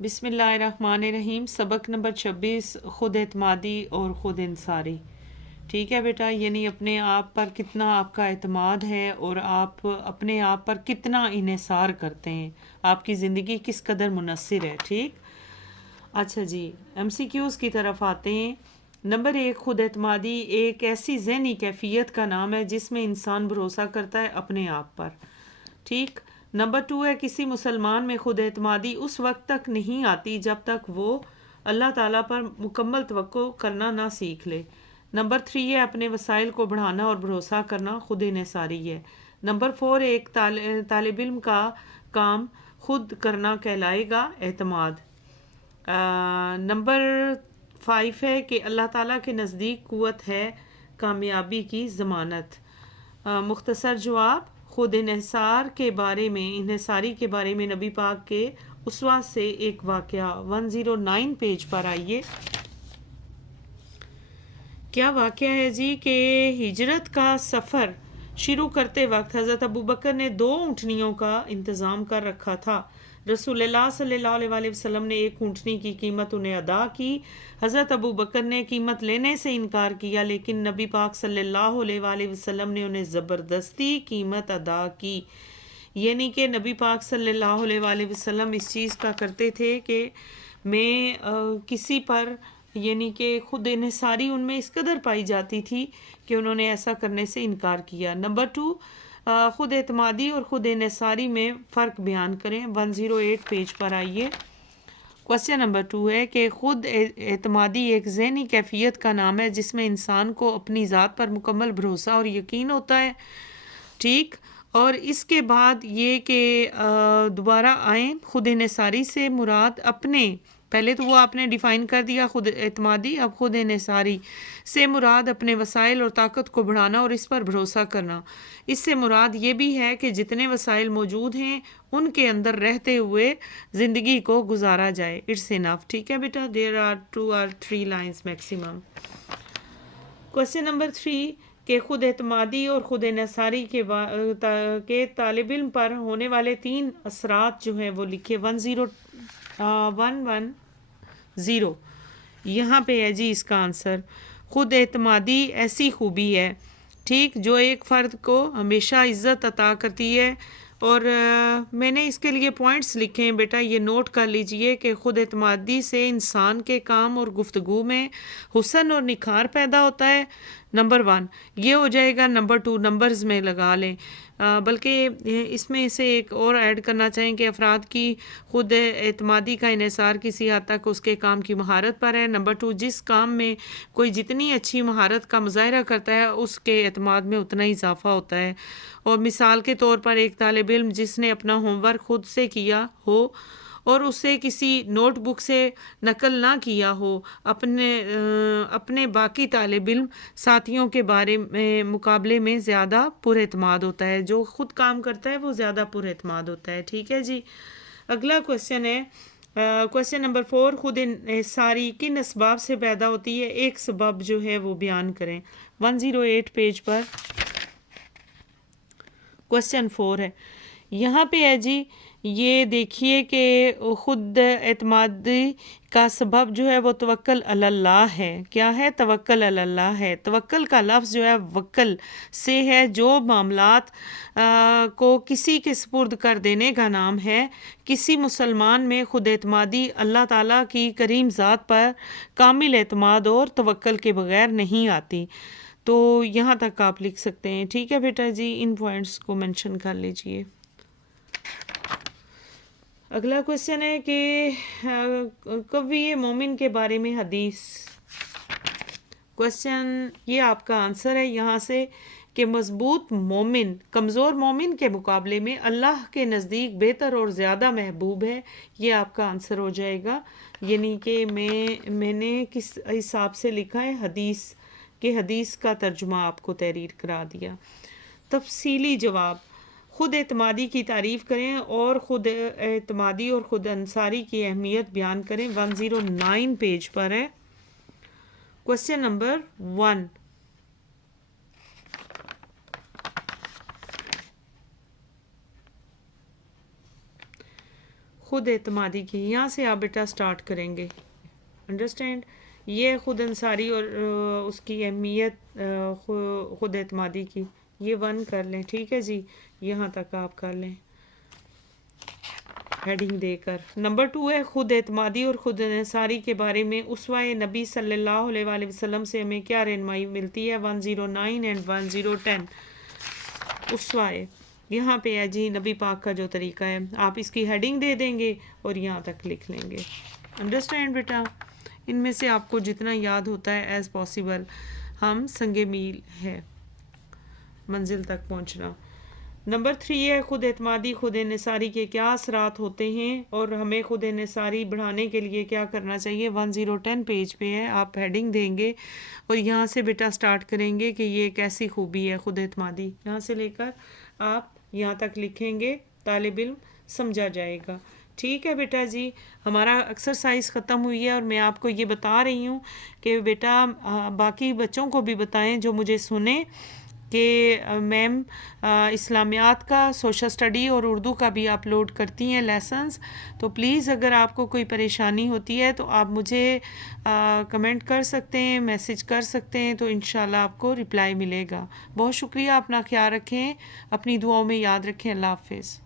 बिस्मिल्लाहिर्रहमानिर्रहीम। सबक नंबर 26, खुद एतमादी और खुद इंसारी। ठीक है बेटा, यानी अपने आप पर कितना आपका एतमाद है और आप अपने आप पर कितना इन्हिसार करते हैं, आपकी ज़िंदगी किस कदर मुनस्सिर है। ठीक, अच्छा जी, MCQs की तरफ आते हैं। नंबर 1, खुद एतमादी एक ऐसी ज़हनी कैफियत का नाम है जिसमें इंसान भरोसा करता है अपने आप पर। ठीक, नंबर 2 है, किसी मुसलमान में खुद एतमादी उस वक्त तक नहीं आती जब तक वो अल्लाह ताला पर मुकम्मल तवक्को करना ना सीख ले। नंबर 3 है, अपने वसाइल को बढ़ाना और भरोसा करना खुद इन्हिसारी है। नंबर 4, एक तालिब इल्म का काम खुद करना कहलाएगा एतमाद। नंबर 5 है कि अल्लाह ताला के नज़दीक क़ुव्वत है कामयाबी की ज़मानत। मुख्तसर जवाब, खुद इन्हिसार के बारे में, इन्हिसारी के बारे में नबी पाक के उसवा से एक वाक़या 109 पेज पर आइए। क्या वाक़या है जी कि हिजरत का सफ़र शुरू करते वक्त हज़रत अबू बकर ने 2 ऊँटनियों का इंतज़ाम कर रखा था। रसूलुल्लाह सल्लल्लाहु अलैहि वसल्लम ने एक ऊँटनी की कीमत उन्हें अदा की। हज़रत अबू बकर ने कीमत लेने से इनकार किया, लेकिन नबी पाक सल्लल्लाहु अलैहि वसल्लम ने उन्हें ज़बरदस्ती कीमत अदा की। यानी कि नबी पाक सल्लल्लाहु अलैहि वसल्लम इस चीज़ का करते थे कि मैं किसी पर, यानी कि खुद इन्हिसारी उनमें इस कदर पाई जाती थी कि उन्होंने ऐसा करने से इनकार किया। नंबर 2, खुद एतमादी और खुद इन्हिसारी में फ़र्क बयान करें। 108 पेज पर आइए। क्वेश्चन नंबर 2 है कि खुद एतमादी एक ज़हनी कैफियत का नाम है जिसमें इंसान को अपनी ज़ात पर मुकम्मल भरोसा और यकीन होता है। ठीक, और इसके बाद ये कि दोबारा आए, खुद इन्हिसारी से मुराद अपने, पहले तो वो आपने डिफ़ाइन कर दिया खुद एतमादी, अब खुद इन्हिसारी से मुराद अपने वसाइल और ताकत को बढ़ाना और इस पर भरोसा करना। इससे मुराद ये भी है कि जितने वसाइल मौजूद हैं उनके अंदर रहते हुए ज़िंदगी को गुजारा जाए। It's enough. ठीक है बेटा, there are 2 or 3 lines maximum. Question number 3 के खुद एतमादी और खुद इन्हिसारी के तालिब इल्म पर होने वाले 3 असरात जो हैं वो लिखे। 110 यहाँ पे है जी इसका आंसर। खुद एतमादी ऐसी खूबी है, ठीक, जो एक फ़र्द को हमेशा इज़्ज़त अता करती है। और मैंने इसके लिए पॉइंट्स लिखे हैं बेटा, ये नोट कर लीजिए कि खुद एतमादी से इंसान के काम और गुफ्तगू में हुस्न और निखार पैदा होता है। नंबर 1 ये हो जाएगा। नंबर 2 नंबर्स में लगा लें, बल्कि इसमें से एक और ऐड करना चाहें कि अफराद की खुद एतमादी का इन्हिसार किसी हद तक उसके काम की महारत पर है। नंबर 2 जिस काम में कोई जितनी अच्छी महारत का मुजाहरा करता है उसके एतमाद में उतना ही इजाफा होता है। और मिसाल के तौर पर एक तालिब इल्म जिसने अपना होमवर्क खुद से किया हो और उसे किसी नोटबुक से नकल ना किया हो, अपने बाकी तालिब इल्म साथियों के बारे में मुकाबले में ज़्यादा पुरएतमाद होता है। जो ख़ुद काम करता है वो ज़्यादा पुरएतमाद होता है। ठीक है जी, अगला क्वेश्चन है क्वेश्चन नंबर 4, खुद इन्हिसारी किन असबाब से पैदा होती है, एक सबब जो है वो बयान करें। 108 पेज पर क्वेश्चन 4 है। यहाँ पे है जी, ये देखिए कि खुद एतमादी का सबब जो है वो तवक्कल अल्लाह है। क्या है? तवक्कल अल्लाह है। तवक्कल का लफ्ज़ जो है वक्ल से है, जो मामलात को किसी के सुपुर्द कर देने का नाम है। किसी मुसलमान में खुद एतमादी अल्लाह ताला की करीम ज़ात पर कामिल एतमाद और तवक्कल के बगैर नहीं आती। तो यहाँ तक आप लिख सकते हैं। ठीक है बेटा जी, इन पॉइंट्स को मेंशन कर लीजिए। अगला क्वेश्चन है कि कवी मोमिन के बारे में हदीस। क्वेश्चन ये आपका आंसर है यहाँ से कि मजबूत मोमिन कमज़ोर मोमिन के मुकाबले में अल्लाह के नज़दीक बेहतर और ज़्यादा महबूब है। ये आपका आंसर हो जाएगा। यानी कि मैंने किस हिसाब से लिखा है, हदीस के हदीस का तर्जुमा आपको तहरीर करा दिया। तफसीली जवाब, खुद एतमादी की तारीफ़ करें और खुद एतमादी और खुद अंसारी की अहमियत बयान करें। 109 पेज पर है। क्वेश्चन नंबर 1, خود اعتمادی کی، یہاں سے آپ بیٹا سٹارٹ کریں گے. انڈرسٹینڈ؟ یہ خود انصاری اور اس کی اہمیت خود اعتمادی کی، یہ 1 کر لیں. ٹھیک ہے جی، یہاں تک آپ کر لیں ہیڈنگ دے کر. نمبر 2 ہے خود اعتمادی اور خود انحصاری کے بارے میں اسوہ نبی صلی اللہ علیہ وآلہ وسلم سے ہمیں کیا رہنمائی ملتی ہے. 109 اینڈ 1010 اسوہ یہاں پہ ہے جی نبی پاک کا جو طریقہ ہے. آپ اس کی ہیڈنگ دے دیں گے اور یہاں تک لکھ لیں گے. انڈرسٹینڈ بیٹا؟ ان میں سے آپ کو جتنا یاد ہوتا ہے ایز پاسبل، ہم سنگ میل ہے منزل تک پہنچنا. نمبر 3 ہے خود اعتمادی خود انحصاری کے کیا اثرات ہوتے ہیں اور ہمیں خود انحصاری بڑھانے کے لیے کیا کرنا چاہیے. 1010 پیج پہ ہے، آپ ہیڈنگ دیں گے اور یہاں سے بیٹا سٹارٹ کریں گے کہ یہ ایک ایسی خوبی ہے خود اعتمادی. یہاں سے لے کر آپ یہاں تک لکھیں گے، طالب علم سمجھا جائے گا. ٹھیک ہے بیٹا جی، ہمارا ایکسرسائز ختم ہوئی ہے اور میں آپ کو یہ بتا رہی ہوں کہ بیٹا باقی بچوں کو بھی بتائیں جو مجھے سنیں کہ میم اسلامیات کا، سوشل اسٹڈی اور اردو کا بھی اپلوڈ کرتی ہیں لیسنز. تو پلیز اگر آپ کو کوئی پریشانی ہوتی ہے تو آپ مجھے کمنٹ کر سکتے ہیں، میسج کر سکتے ہیں، تو انشاءاللہ آپ کو رپلائی ملے گا. بہت شکریہ، اپنا خیال رکھیں، اپنی دعاؤں میں یاد رکھیں. اللہ حافظ.